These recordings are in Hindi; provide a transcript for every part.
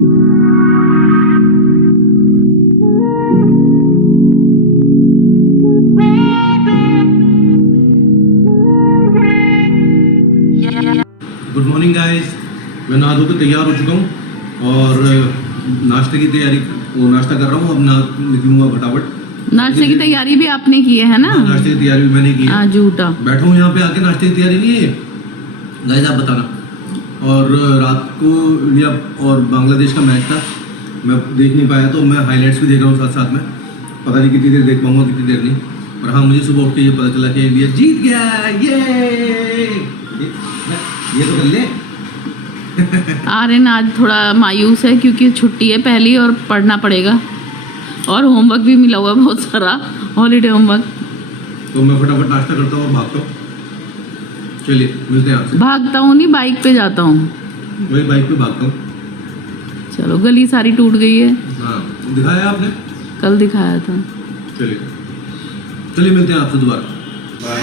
गुड मॉर्निंग गाइस, मैं नहा धो के तैयार हो चुका हूँ और नाश्ते की तैयारी नाश्ता कर रहा हूँ। अब निकलूंगा फटाफट। नाश्ते की तैयारी भी आपने की है ना? नाश्ते की तैयारी भी मैंने की है। झूठा बैठा हूँ यहाँ पे आके, नाश्ते की तैयारी नहीं है गाइस, आप बताना। और रात को इंडिया और बांग्लादेश का मैच था, मैं देख नहीं पाया, तो मैं हाईलाइट्स भी देख रहा हूँ साथ साथ में। पता नहीं कितनी देर देख पाऊंगा, कितनी देर नहीं। और हाँ, मुझे सुबह उठ के ये पता चला कि इंडिया जीत गया। ये तो कर ले। आर्यन आज थोड़ा मायूस है क्योंकि छुट्टी है पहली और पढ़ना पड़ेगा और होमवर्क भी मिला हुआ है बहुत सारा, हॉलीडे होमवर्क। तो मैं फटाफट नाश्ता करता हूँ और भागता हूँ। चलिए मिलते हैं आपसे। भागता हूँ नहीं, बाइक पे जाता हूँ। वही बाइक पे भागता हूँ। चलो, गली सारी टूट गई है। हाँ, दिखाया आपने? कल दिखाया था। चलिए चलिए मिलते हैं आपसे दोबारा। बाय।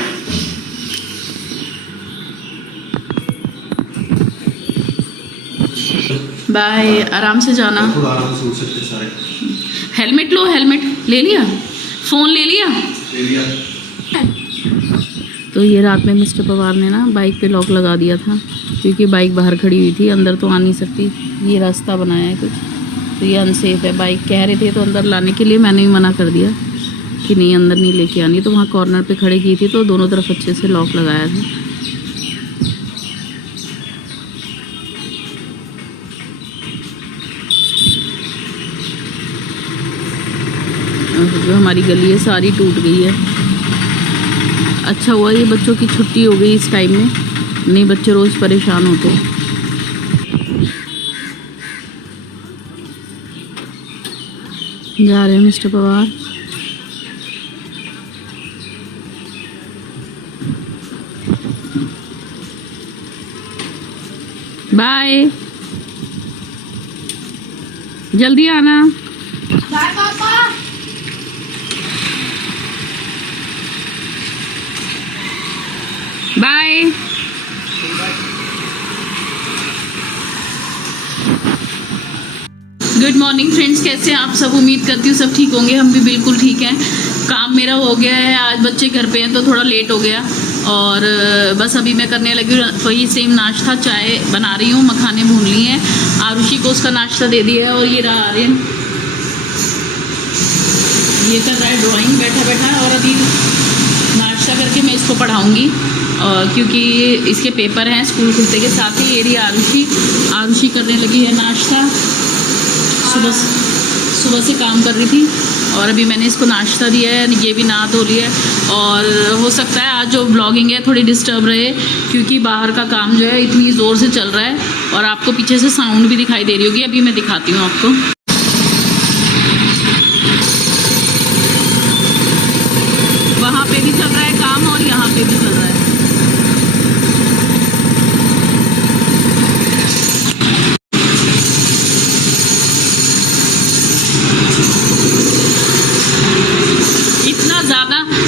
बाय, आराम से जाना। थोड़ा आराम से उठ सकते सारे। हेलमेट लो, हेलमेट ले लिया, फोन ले लिया। ले लिया। तो ये रात में मिस्टर पवार ने ना बाइक पे लॉक लगा दिया था क्योंकि बाइक बाहर खड़ी हुई थी, अंदर तो आ नहीं सकती। ये रास्ता बनाया है कुछ, तो ये अनसेफ है। बाइक कह रहे थे तो अंदर लाने के लिए, मैंने भी मना कर दिया कि नहीं, अंदर नहीं लेके आनी। तो वहाँ कॉर्नर पे खड़े की थी तो दोनों तरफ अच्छे से लॉक लगाया था। जो हमारी गली है सारी टूट गई है। अच्छा हुआ ये बच्चों की छुट्टी हो गई इस टाइम में, नहीं बच्चे रोज़ परेशान होते। जा रहे हैं मिस्टर पवार। बाय, जल्दी आना। बाय पापा। बाय। गुड मॉर्निंग फ्रेंड्स, कैसे हैं आप सब? उम्मीद करती हूँ सब ठीक होंगे। हम भी बिल्कुल ठीक हैं। काम मेरा हो गया है, आज बच्चे घर पे हैं तो थोड़ा लेट हो गया। और बस अभी मैं करने लगी हूँ वही सेम नाश्ता, चाय बना रही हूँ, मखाने भून लिए हैं, आरुषि को उसका नाश्ता दे दिया है। और ये रहा आर्यन, ये कर रहा है ड्राइंग बैठा बैठा। और अभी नाश्ता करके मैं इसको पढ़ाऊँगी क्योंकि इसके पेपर हैं स्कूल खुलते के साथ ही। ये रही आरुषि करने लगी है नाश्ता। सुबह से काम कर रही थी और अभी मैंने इसको नाश्ता दिया है। ये भी नहा धो लिया है। और हो सकता है आज जो ब्लॉगिंग है थोड़ी डिस्टर्ब रहे क्योंकि बाहर का काम जो है इतनी ज़ोर से चल रहा है और आपको पीछे से साउंड भी दिखाई दे रही होगी। अभी मैं दिखाती हूँ आपको। वहाँ पे भी चल रहा है काम और यहाँ पे भी चल रहा है।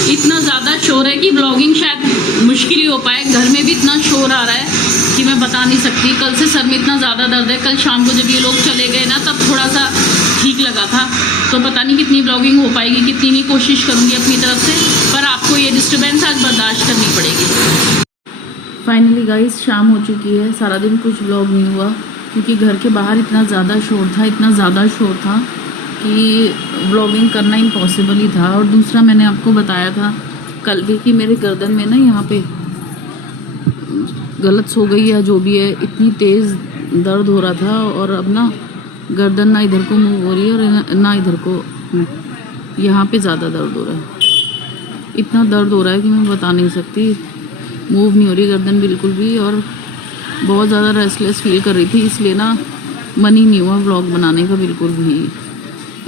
इतना ज़्यादा शोर है कि ब्लॉगिंग शायद मुश्किल ही हो पाए। घर में भी इतना शोर आ रहा है कि मैं बता नहीं सकती। कल से सर में इतना ज़्यादा दर्द है। कल शाम को जब ये लोग चले गए ना तब थोड़ा सा ठीक लगा था। तो पता नहीं कितनी ब्लॉगिंग हो पाएगी, कितनी नहीं कोशिश करूँगी अपनी तरफ से, पर आपको ये डिस्टर्बेंस आज बर्दाश्त करनी पड़ेगी। फाइनली गाइस शाम हो चुकी है। सारा दिन कुछ ब्लॉग नहीं हुआ क्योंकि घर के बाहर इतना ज़्यादा शोर था, इतना ज़्यादा शोर था कि व्लॉगिंग करना इम्पॉसिबल ही था। और दूसरा मैंने आपको बताया था कल भी कि मेरे गर्दन में ना यहाँ पे गलत सो गई है, जो भी है, इतनी तेज़ दर्द हो रहा था। और अब ना गर्दन ना इधर को मूव हो रही है और ना इधर को, यहाँ पे ज़्यादा दर्द हो रहा है। इतना दर्द हो रहा है कि मैं बता नहीं सकती। मूव नहीं हो रही गर्दन बिल्कुल भी और बहुत ज़्यादा रेस्टलेस फील कर रही थी, इसलिए ना मन ही नहीं हुआ व्लॉग बनाने का बिल्कुल भी।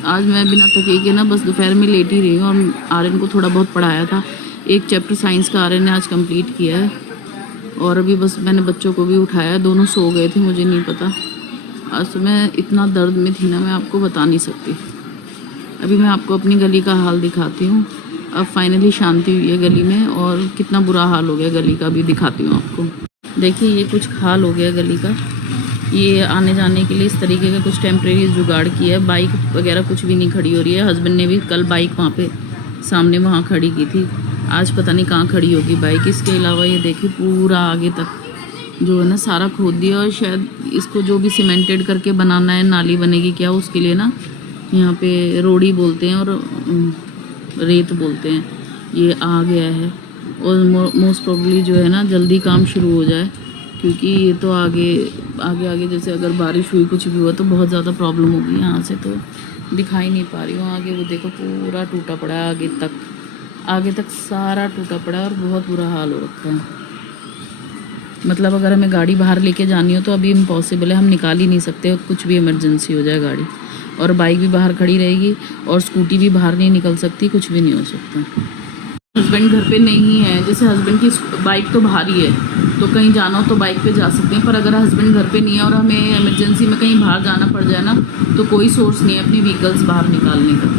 आज मैं बिना थके के ना बस दोपहर में लेट ही रही हूँ। और आर्यन को थोड़ा बहुत पढ़ाया था, एक चैप्टर साइंस का आर्यन ने आज कंप्लीट किया है। और अभी बस मैंने बच्चों को भी उठाया, दोनों सो गए थे, मुझे नहीं पता। आज तो मैं इतना दर्द में थी ना, मैं आपको बता नहीं सकती। अभी मैं आपको अपनी गली का हाल दिखाती हूँ। अब फाइनली शांति हुई है गली में और कितना बुरा हाल हो गया गली का भी दिखाती हूँ आपको। देखिए ये कुछ हाल हो गया गली का। ये आने जाने के लिए इस तरीके का कुछ टेम्प्रेरी जुगाड़ किया है। बाइक वगैरह कुछ भी नहीं खड़ी हो रही है। हस्बैंड ने भी कल बाइक वहाँ पे सामने वहाँ खड़ी की थी, आज पता नहीं कहाँ खड़ी होगी बाइक। इसके अलावा ये देखिए पूरा आगे तक जो है ना सारा खोद दिया, और शायद इसको जो भी सीमेंटेड करके बनाना है, नाली बनेगी क्या, उसके लिए ना यहाँ पे रोड़ी बोलते हैं और रेत बोलते हैं, ये आ गया है। और मोस्ट प्रोबेबली जो है ना जल्दी काम शुरू हो जाए, क्योंकि ये तो आगे आगे जैसे अगर बारिश हुई कुछ भी हुआ तो बहुत ज़्यादा प्रॉब्लम होगी। यहाँ से तो दिखाई नहीं पा रही हूँ आगे, वो देखो पूरा टूटा पड़ा है आगे तक सारा टूटा पड़ा है और बहुत बुरा हाल हो रखा है। मतलब अगर हमें गाड़ी बाहर लेके जानी हो तो अभी इम्पॉसिबल है, हम निकाल ही नहीं सकते, कुछ भी इमरजेंसी हो जाए गाड़ी, और बाइक भी बाहर खड़ी रहेगी और स्कूटी भी बाहर नहीं निकल सकती, कुछ भी नहीं हो सकता। हस्बैंड घर पे नहीं है, जैसे हस्बैंड की बाइक तो बाहर ही है, तो कहीं जाना हो तो बाइक पे जा सकते हैं, पर अगर हस्बैंड घर पे नहीं है और हमें इमरजेंसी में कहीं बाहर जाना पड़ जाए ना, तो कोई सोर्स नहीं है अपनी व्हीकल्स बाहर निकालने का,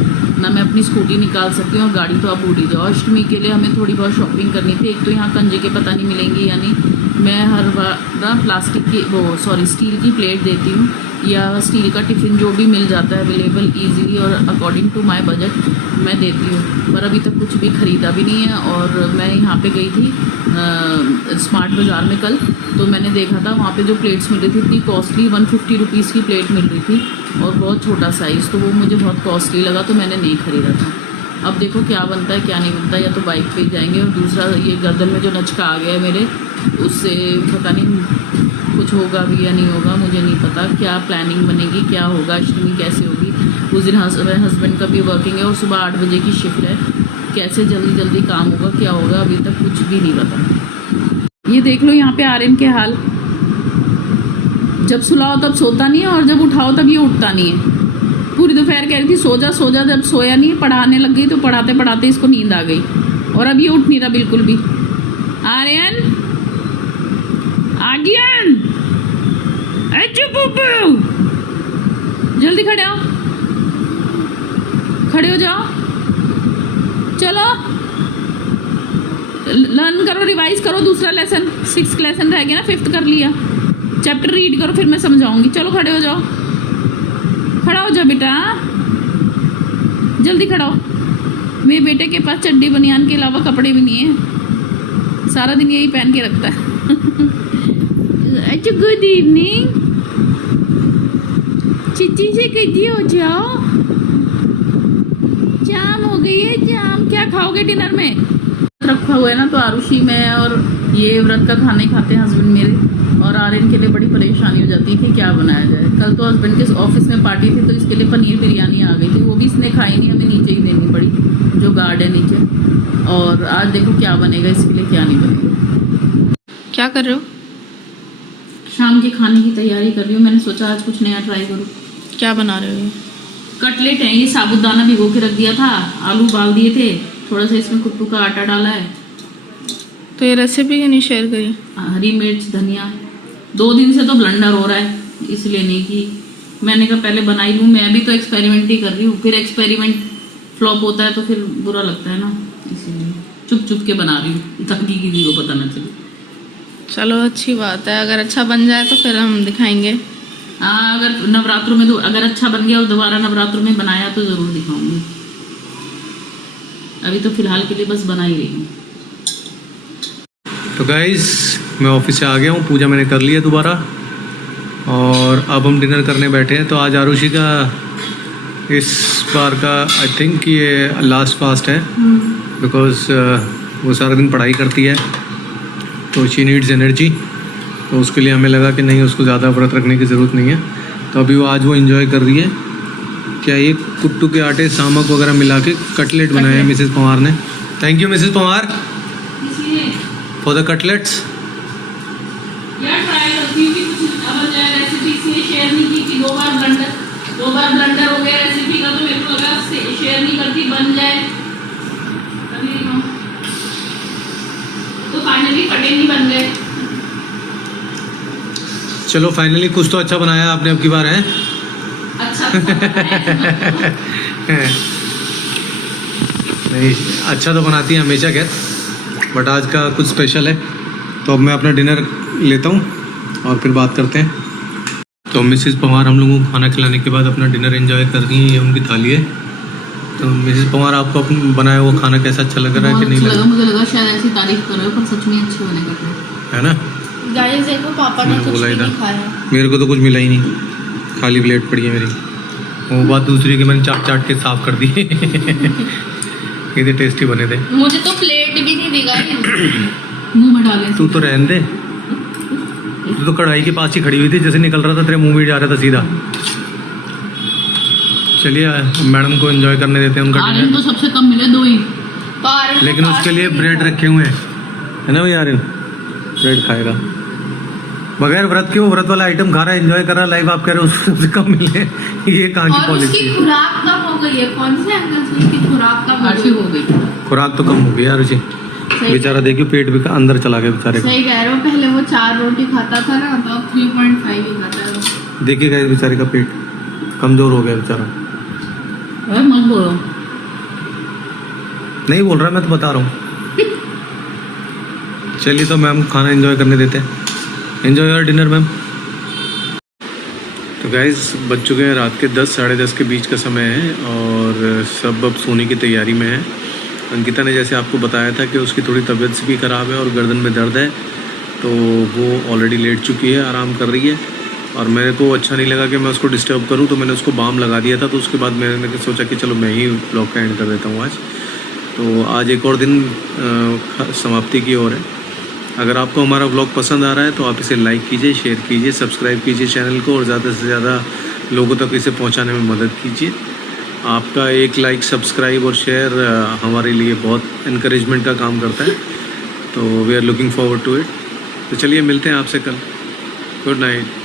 ना मैं अपनी स्कूटी निकाल सकती हूँ और गाड़ी तो आप भूल ही जाओ। अष्टमी के लिए हमें थोड़ी बहुत शॉपिंग करनी थी। एक तो यहाँ कंजे के पता नहीं मिलेंगी, यानी मैं हर बार प्लास्टिक की स्टील की प्लेट देती हूँ, या स्टील का टिफ़िन जो भी मिल जाता है अवेलेबल ईजीली और अकॉर्डिंग टू माय बजट मैं देती हूँ, पर अभी तक कुछ भी ख़रीदा भी नहीं है। और मैं यहाँ पे गई थी स्मार्ट बाज़ार में कल, तो मैंने देखा था वहाँ पे जो प्लेट्स मिल रही थी इतनी कॉस्टली, 150 रुपीज़ की प्लेट मिल रही थी और बहुत छोटा साइज़, तो वो मुझे बहुत कॉस्टली लगा, तो मैंने नहीं ख़रीदा था। अब देखो क्या बनता है क्या नहीं बनता, या तो बाइक पे जाएंगे। और दूसरा ये गर्दन में जो नचका आ गया है मेरे, उससे पता नहीं कुछ होगा भी या नहीं होगा, मुझे नहीं पता क्या प्लानिंग बनेगी, क्या होगा, अष्टमी कैसे होगी। उस दिन हस्बैंड का भी वर्किंग है और सुबह 8 बजे की शिफ्ट है, कैसे जल्दी काम होगा, क्या होगा, अभी तक कुछ भी नहीं पता। ये देख लो यहाँ पे आर्यन के हाल, जब सुलाओ तब सोता नहीं है और जब उठाओ तब ये उठता नहीं है। पूरी दोपहर कह रही थी सो जा, जब सोया नहीं, पढ़ाने लग गई तो पढ़ाते पढ़ाते इसको नींद आ गई और अब ये उठ नहीं रहा बिल्कुल भी। आर्यन, आर्यन, जल्दी खड़े हो जाओ, चलो लर्न करो, रिवाइज करो, दूसरा लेसन 6th लेसन रह गया ना, 5th कर लिया, चैप्टर रीड करो, फिर मैं समझाऊंगी। चलो खड़े हो जाओ, खड़ा हो जाओ बेटा, जल्दी खड़ा हो। मेरे बेटे के पास चड्डी बनियान के अलावा कपड़े भी नहीं है, सारा दिन यही पहन के रखता है। अच्छा गुड इवनिंग, चिच्ची से कहती हो जाओ, जाम हो गई है जाम। क्या खाओगे डिनर में? रखा हुआ है ना, तो आरुषि में और ये व्रत का खाना ही खाते हैं हस्बैंड मेरे, और आर्यन के लिए बड़ी परेशानी हो जाती थी क्या बनाया जाए। कल तो हस्बैंड के ऑफिस में पार्टी थी तो इसके लिए पनीर बिरयानी आ गई थी, वो भी इसने खाई नहीं, हमें नीचे ही देनी पड़ी, जो गार्ड है नीचे। और आज देखो क्या बनेगा इसके लिए, क्या नहीं बनेगा। क्या कर रहे हो? शाम के खाने की तैयारी कर रही हूँ, मैंने सोचा आज कुछ नया ट्राई करूँ। क्या बना रहे हो? ये कटलेट है, ये साबुदाना भिगो के रख दिया था, आलू उबाल दिए थे, थोड़ा सा इसमें कुट्टू का आटा डाला है। तो ये रेसिपी क्यों नहीं शेयर करी? हरी मिर्च, धनिया, 2 दिन से तो ब्लंडर हो रहा है इसलिए नहीं की। मैंने कहा पहले बनाई लूँ, मैं भी तो एक्सपेरिमेंट ही कर रही हूँ, फिर एक्सपेरिमेंट फ्लॉप होता है तो फिर बुरा लगता है ना, इसीलिए चुप के बना रही हूँ ताकि किसी को पता ना चले। चलो अच्छी बात है, अगर अच्छा बन जाए तो फिर हम दिखाएंगे। हाँ, अगर नवरात्रों में अगर अच्छा बन गया और दोबारा नवरात्रों में बनाया तो ज़रूर दिखाऊंगी। अभी तो फिलहाल के लिए बस बना ही रही हूँ। तो गाइस मैं ऑफिस से आ गया हूँ, पूजा मैंने कर ली है दोबारा, और अब हम डिनर करने बैठे हैं। तो आज आरुषि का इस बार का आई थिंक ये लास्ट फास्ट है, बिकॉज वो सारा दिन पढ़ाई करती है तो शी नीड्स एनर्जी, तो उसके लिए हमें लगा कि नहीं, उसको ज़्यादा व्रत रखने की ज़रूरत नहीं है। तो अभी वो आज वो एंजॉय कर रही है। क्या ये कुट्टू के आटे सामक वगैरह मिला के कटलेट बनाए हैं मिसेस पवार ने। Thank you Mrs Pawar for the cutlets. यार ट्राई करती हूँ कि कुछ अब रेसिपी इसलिए शेयर नहीं की कि 2 बार ब्लंडर हो गया रेसिपी का, तो मेरे को लगा शेयर नहीं करती, बन जाए तभी तो फाइनली फटे नहीं बन गए। चलो फाइनली कुछ तो अच्छा बनाया आपने अब की बार, है अच्छा नहीं, अच्छा तो बनाती है हमेशा खैर, बट आज का कुछ स्पेशल है। तो अब मैं अपना डिनर लेता हूँ और फिर बात करते हैं। तो मिसेस पवार हम लोगों को खाना खिलाने के बाद अपना डिनर एंजॉय कर रही हैं। ये उनकी थाली है। तो मिसेस पवार, आपको अपन बनाया हुआ खाना कैसा अच्छा लग रहा है कि नहीं लग रहा? मुझे लगा शायद ऐसी तारीफ कर रहे हो, पर सच में अच्छे बनेगा। है ना? गाइस देखो पापा ने मैंने कुछ बोला भी ही था। नहीं खाया। मेरे को तो कुछ मिला ही नहीं, खाली प्लेट पड़ी है मेरी। वो बात दूसरी कि मैंने चाट चाट के साफ कर दी। कितने टेस्टी बने थे। मुझे तो प्लेट भी नहीं दी गाइस। मुंह में डाले तू तो रहने दे, तू तो कढ़ाई के पास ही खड़ी हुई थी, जैसे निकल रहा था तेरे मुंह में जा रहा था सीधा। चलिए मैडम को एंजॉय करने देते हैं उनका आर्यन डिनर। तो सबसे कम मिले 2 ही। लेकिन उसके लिए ब्रेड रखे हुए हैं, है ना भाई आर्यन? ब्रेड खाएगा बगैर व्रत के। वो व्रत वाला आइटम खा रहा है, एंजॉय कर रहा है। लाइव आप कह रहे हो उसको सबसे कम मिले। ये कहाँ की और पॉलिसी उसकी है? खुराक कम हो गई है। कौन से एंगल से उसकी खुराक कम आरसी हो गई। खुराक तो कम हो गई यार उसे। सही बेचारा देखियो पेट भी अंदर चला गया बेचारे को। सही कह रहे हो। पहले वो 4 रोटी खाता था ना, तो अब 3.5 ही खाता है वो। देखिएगा इस बेचारे का पेट कमजोर हो गया बेचारा। अरे मत बोलो। नहीं बोल रहा, मैं तो बता रहा हूँ। चलिए तो मैम खाना एंजॉय करने देते हैं। Enjoy your dinner ma'am. तो गाइज बज चुके हैं रात के 10 साढ़े 10 के बीच का समय है और सब अब सोने की तैयारी में है। अंकिता ने जैसे आपको बताया था कि उसकी थोड़ी तबीयत भी ख़राब है और गर्दन में दर्द है, तो वो ऑलरेडी लेट चुकी है, आराम कर रही है। और मेरे को अच्छा नहीं लगा कि मैं उसको डिस्टर्ब करूं, तो मैंने उसको बाम लगा दिया था। तो उसके बाद मैंने सोचा कि चलो मैं ही ब्लॉग का एंड कर देता हूं आज। तो आज एक और दिन समाप्ति की ओर है। अगर आपको हमारा व्लॉग पसंद आ रहा है तो आप इसे लाइक कीजिए, शेयर कीजिए, सब्सक्राइब कीजिए चैनल को और ज़्यादा से ज़्यादा लोगों तक इसे पहुंचाने में मदद कीजिए। आपका एक लाइक, सब्सक्राइब और शेयर हमारे लिए बहुत इनकरेजमेंट का काम करता है। तो we are looking forward to it. तो चलिए मिलते हैं आपसे कल। Good night.